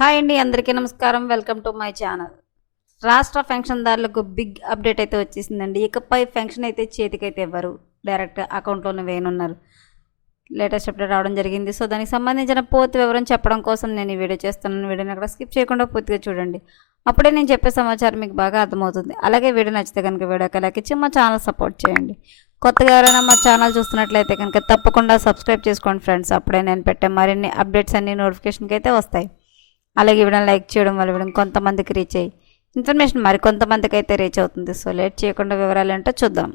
Hi అండి, అందరికీ నమస్కారం. Welcome to my channel. రాష్ట్ర పెన్షన్దారులకు బిగ్ అప్డేట్ అయితే వచ్చేసిందండి. ఇకపై పెన్షన్ అయితే చేతికైతే ఇవ్వరు, డైరెక్ట్ అకౌంట్లోనే వేయనున్నారు. లేటెస్ట్ అప్డేట్ రావడం జరిగింది. సో దానికి సంబంధించిన పూర్తి వివరం చెప్పడం కోసం నేను ఈ వీడియో చేస్తున్నాను. వీడియోని అక్కడ స్కిప్ చేయకుండా పూర్తిగా చూడండి. అప్పుడే నేను చెప్పే సమాచారం మీకు బాగా అర్థమవుతుంది. అలాగే వీడియో నచ్చితే కనుక వీడియోకి లైక్ ఇచ్చి మా ఛానల్ సపోర్ట్ చేయండి. కొత్తగా ఎవరైనా మా ఛానల్ చూస్తున్నట్లయితే కనుక తప్పకుండా సబ్స్క్రైబ్ చేసుకోండి ఫ్రెండ్స్. అప్పుడే నేను పెట్టే మరిన్ని అప్డేట్స్ అన్ని నోటిఫికేషన్కి అయితే వస్తాయి. అలాగే వీడియోని లైక్ చేయడం వల్ల వీడియో కొంతమందికి రీచ్ అయ్యి ఇన్ఫర్మేషన్ మరి కొంతమందికి అయితే రీచ్ అవుతుంది. సో లేట్ చేయకుండా వివరాలు ఏంటో చూద్దాం.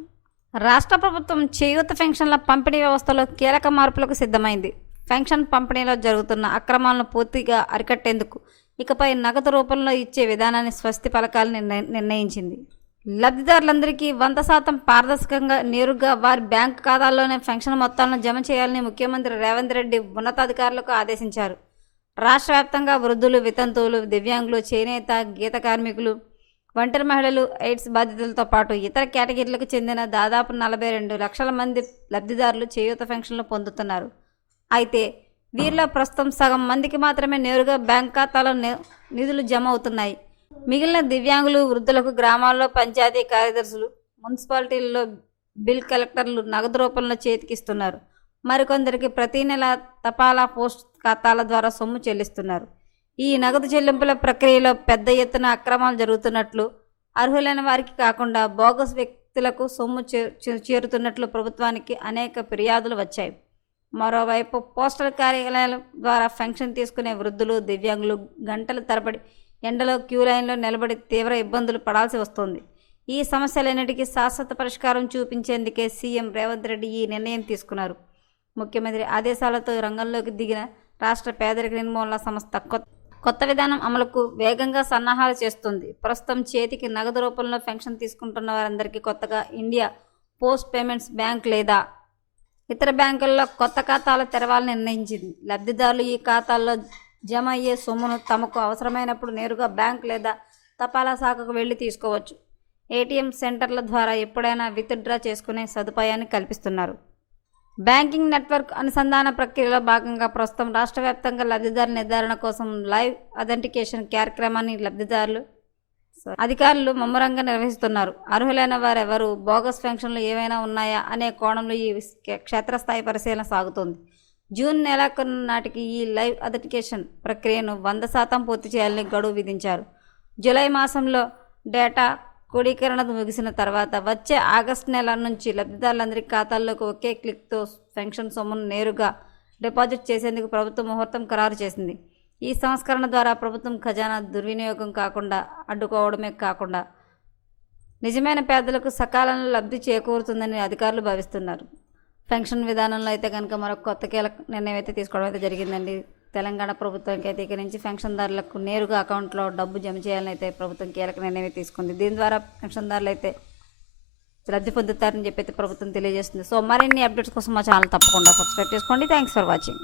రాష్ట్ర ప్రభుత్వం చేయూత పెన్షన్ల పంపిణీ వ్యవస్థలో కీలక మార్పులకు సిద్ధమైంది. పెన్షన్ పంపిణీలో జరుగుతున్న అక్రమాలను పూర్తిగా అరికట్టేందుకు ఇకపై నగదు రూపంలో ఇచ్చే విధానాన్ని స్వస్తి పలకాలని నిర్ణయించింది. లబ్ధిదారులందరికీ 100% పారదర్శకంగా నేరుగా వారి బ్యాంకు ఖాతాల్లోనే పెన్షన్ మొత్తాలను జమ చేయాలని ముఖ్యమంత్రి రేవంత్ రెడ్డి ఉన్నతాధికారులకు ఆదేశించారు. రాష్ట్ర వ్యాప్తంగా వృద్ధులు, వితంతువులు, దివ్యాంగులు, చేనేత, గీత కార్మికులు, ఒంటరి మహిళలు, ఎయిడ్స్ బాధితులతో పాటు ఇతర కేటగిరీలకు చెందిన దాదాపు 42 లక్షల మంది లబ్ధిదారులు చేయూత పెన్షన్లు పొందుతున్నారు. అయితే వీరిలో ప్రస్తుతం సగం మందికి మాత్రమే నేరుగా బ్యాంక్ ఖాతాలో నిధులు జమ అవుతున్నాయి. మిగిలిన దివ్యాంగులు, వృద్ధులకు గ్రామాల్లో పంచాయతీ కార్యదర్శులు, మున్సిపాలిటీల్లో బిల్ కలెక్టర్లు నగదు రూపంలో చేతికిస్తున్నారు. మరికొందరికి ప్రతి నెల తపాలా పోస్ట్ ఖాతాల ద్వారా సొమ్ము చెల్లిస్తున్నారు. ఈ నగదు చెల్లింపుల ప్రక్రియలో పెద్ద ఎత్తున అక్రమాలు జరుగుతున్నట్లు, అర్హులైన వారికి కాకుండా బోగస్ వ్యక్తులకు సొమ్ము చేరుతున్నట్లు ప్రభుత్వానికి అనేక ఫిర్యాదులు వచ్చాయి. మరోవైపు పోస్టల్ కార్యాలయాల ద్వారా పెన్షన్ తీసుకునే వృద్ధులు, దివ్యాంగులు గంటల తరబడి ఎండలో క్యూ లైన్లో నిలబడి తీవ్ర ఇబ్బందులు పడాల్సి వస్తుంది. ఈ సమస్యలన్నిటికీ శాశ్వత పరిష్కారం చూపించేందుకే సీఎం రేవంత్ రెడ్డి ఈ నిర్ణయం తీసుకున్నారు. ముఖ్యమంత్రి ఆదేశాలతో రంగంలోకి దిగిన రాష్ట్ర పేదరిక నిర్మూలన సంస్థ కొత్త విధానం అమలుకు వేగంగా సన్నాహాలు చేస్తుంది. ప్రస్తుతం చేతికి నగదు రూపంలో పెన్షన్ తీసుకుంటున్న వారందరికీ కొత్తగా ఇండియా పోస్ట్ పేమెంట్స్ బ్యాంక్ లేదా ఇతర బ్యాంకుల్లో కొత్త ఖాతాలు తెరవాలని నిర్ణయించింది. లబ్ధిదారులు ఈ ఖాతాల్లో జమ అయ్యే సొమ్మును తమకు అవసరమైనప్పుడు నేరుగా బ్యాంక్ లేదా తపాలా శాఖకు వెళ్లి తీసుకోవచ్చు. ఏటీఎం సెంటర్ల ద్వారా ఎప్పుడైనా విత్డ్రా చేసుకునే సదుపాయాన్ని కల్పిస్తున్నారు. బ్యాంకింగ్ నెట్వర్క్ అనుసంధాన ప్రక్రియలో భాగంగా ప్రస్తుతం రాష్ట్ర వ్యాప్తంగా లబ్ధిదారుల నిర్ధారణ కోసం లైవ్ అథెంటికేషన్ కార్యక్రమాన్ని అధికారులు ముమ్మరంగా నిర్వహిస్తున్నారు. అర్హులైన వారెవరు, బోగస్ పెన్షన్లు ఏవైనా ఉన్నాయా అనే కోణంలో ఈ క్షేత్రస్థాయి పరిశీలన సాగుతోంది. జూన్ నెలాఖరు నాటికి ఈ లైవ్ అథెంటికేషన్ ప్రక్రియను 100% పూర్తి చేయాలని గడువు విధించారు. జూలై మాసంలో డేటా క్రోడీకరణ ముగిసిన తర్వాత వచ్చే ఆగస్టు నెల నుంచి లబ్ధిదారులందరికీ ఖాతాల్లోకి ఒకే క్లిక్తో పెన్షన్ సొమ్మును నేరుగా డిపాజిట్ చేసేందుకు ప్రభుత్వం ముహూర్తం ఖరారు చేసింది. ఈ సంస్కరణ ద్వారా ప్రభుత్వం ఖజానా దుర్వినియోగం కాకుండా అడ్డుకోవడమే కాకుండా నిజమైన పేదలకు సకాలంలో లబ్ధి చేకూరుతుందని అధికారులు భావిస్తున్నారు. పెన్షన్ విధానంలో అయితే కనుక మరొక కొత్త కీలక నిర్ణయం అయితే తీసుకోవడం అయితే జరిగిందండి. తెలంగాణ ప్రభుత్వానికి అయితే ఇక నుంచి పెన్షన్దారులకు నేరుగా అకౌంట్లో డబ్బు జమ చేయాలని అయితే ప్రభుత్వం కీలక నిర్ణయం తీసుకుంది. దీని ద్వారా పెన్షన్దారులు అయితే లబ్ధి పొందుతారని చెప్పి ప్రభుత్వం తెలియజేస్తుంది. సో మరిన్ని అప్డేట్స్ కోసం మా ఛానల్ తప్పకుండా సబ్స్క్రైబ్ చేసుకోండి. Thanks for watching.